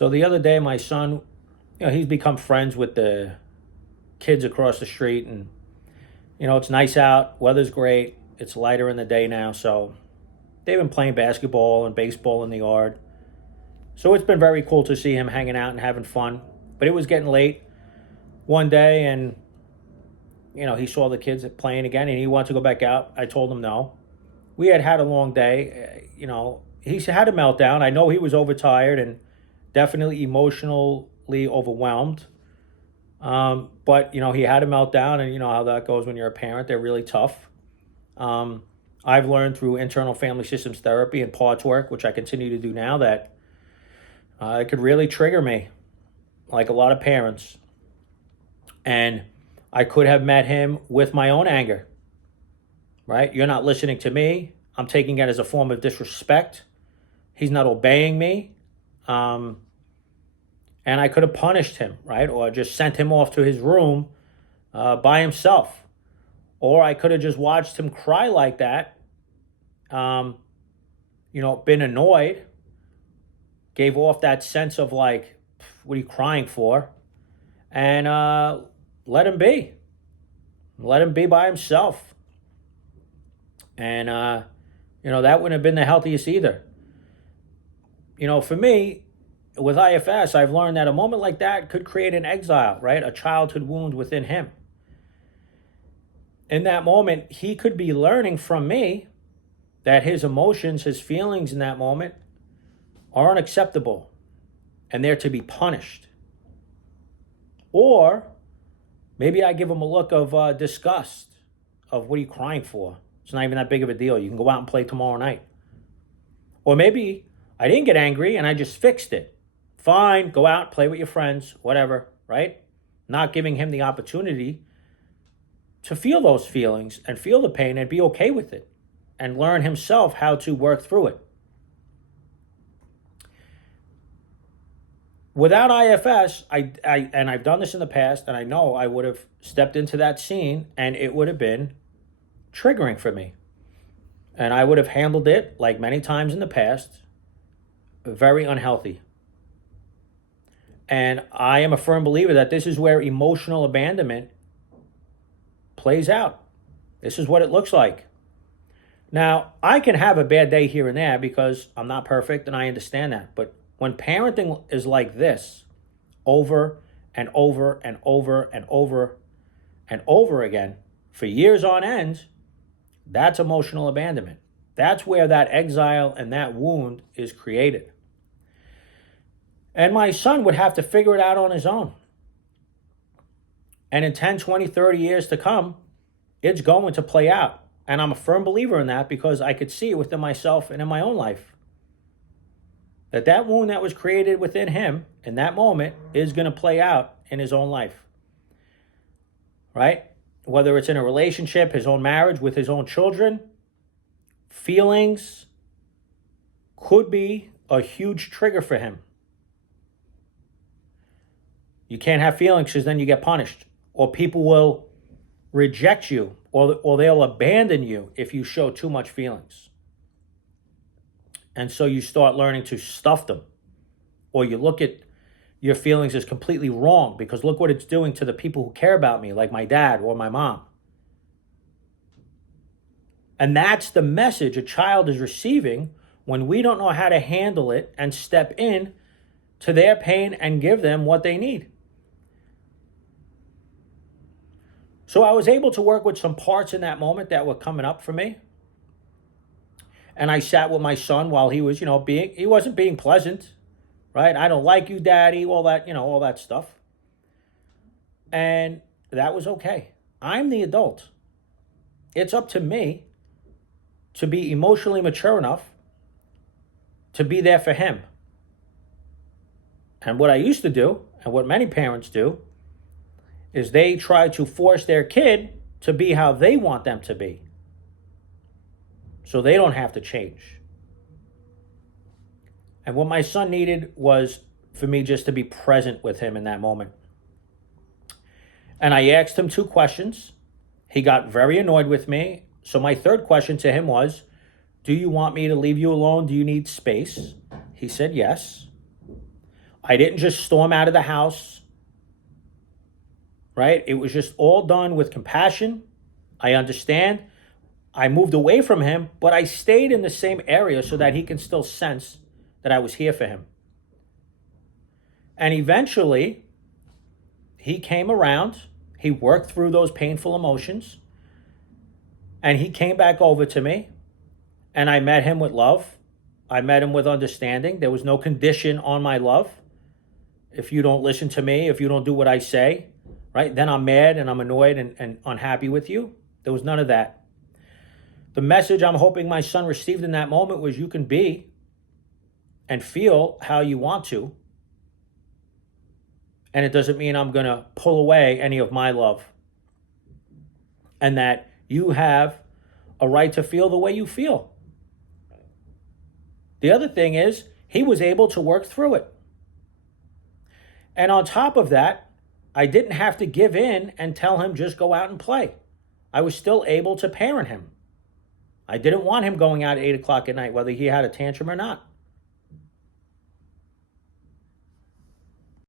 So the other day, my son, he's become friends with the kids across the street, and it's nice out, weather's great, it's lighter in the day now, so they've been playing basketball and baseball in the yard. So it's been very cool to see him hanging out and having fun. But it was getting late one day, and he saw the kids playing again, and he wanted to go back out. I told him no. We had a long day. He had a meltdown. I know he was overtired and definitely emotionally overwhelmed. But he had a meltdown, and you know how that goes when you're a parent. They're really tough. I've learned through internal family systems therapy and parts work, which I continue to do now, that it could really trigger me, like a lot of parents. And I could have met him with my own anger, right? You're not listening to me. I'm taking it as a form of disrespect. He's not obeying me. And I could have punished him, right? Or just sent him off to his room by himself. Or I could have just watched him cry like that, been annoyed, gave off that sense of like, what are you crying for? And let him be. Let him be by himself. And, that wouldn't have been the healthiest either. For me, with IFS, I've learned that a moment like that could create an exile, right? A childhood wound within him. In that moment, he could be learning from me that his emotions, his feelings in that moment are unacceptable and they're to be punished. Or maybe I give him a look of disgust, of what are you crying for? It's not even that big of a deal. You can go out and play tomorrow night. Or maybe I didn't get angry and I just fixed it. Fine, go out, play with your friends, whatever, right? Not giving him the opportunity to feel those feelings and feel the pain and be okay with it and learn himself how to work through it. Without IFS, I've done this in the past, and I know I would have stepped into that scene and it would have been triggering for me. And I would have handled it, like many times in the past, very unhealthy. And I am a firm believer that this is where emotional abandonment plays out. This is what it looks like. Now, I can have a bad day here and there because I'm not perfect and I understand that. But when parenting is like this, over and over and over and over and over again, for years on end, that's emotional abandonment. That's where that exile and that wound is created. And my son would have to figure it out on his own. And in 10, 20, 30 years to come, it's going to play out. And I'm a firm believer in that because I could see it within myself and in my own life. That wound that was created within him in that moment is going to play out in his own life. Right? Whether it's in a relationship, his own marriage, with his own children, feelings could be a huge trigger for him. You can't have feelings because then you get punished. Or people will reject you, or they'll abandon you if you show too much feelings. And so you start learning to stuff them. Or you look at your feelings as completely wrong because look what it's doing to the people who care about me, like my dad or my mom. And that's the message a child is receiving when we don't know how to handle it and step in to their pain and give them what they need. So I was able to work with some parts in that moment that were coming up for me. And I sat with my son while he was, he wasn't being pleasant, right? I don't like you, daddy, all that stuff. And that was okay. I'm the adult. It's up to me to be emotionally mature enough to be there for him. And what I used to do, and what many parents do, is they try to force their kid to be how they want them to be. So they don't have to change. And what my son needed was for me just to be present with him in that moment. And I asked him 2 questions. He got very annoyed with me. So my third question to him was, do you want me to leave you alone? Do you need space? He said yes. I didn't just storm out of the house, right? It was just all done with compassion. I understand. I moved away from him, but I stayed in the same area so that he can still sense that I was here for him. And eventually, he came around. He worked through those painful emotions. And he came back over to me. And I met him with love. I met him with understanding. There was no condition on my love. If you don't listen to me, if you don't do what I say, right, then I'm mad and I'm annoyed and unhappy with you. There was none of that. The message I'm hoping my son received in that moment was you can be and feel how you want to. And it doesn't mean I'm going to pull away any of my love. And that you have a right to feel the way you feel. The other thing is, he was able to work through it. And on top of that, I didn't have to give in and tell him just go out and play. I was still able to parent him. I didn't want him going out at 8 o'clock at night, whether he had a tantrum or not.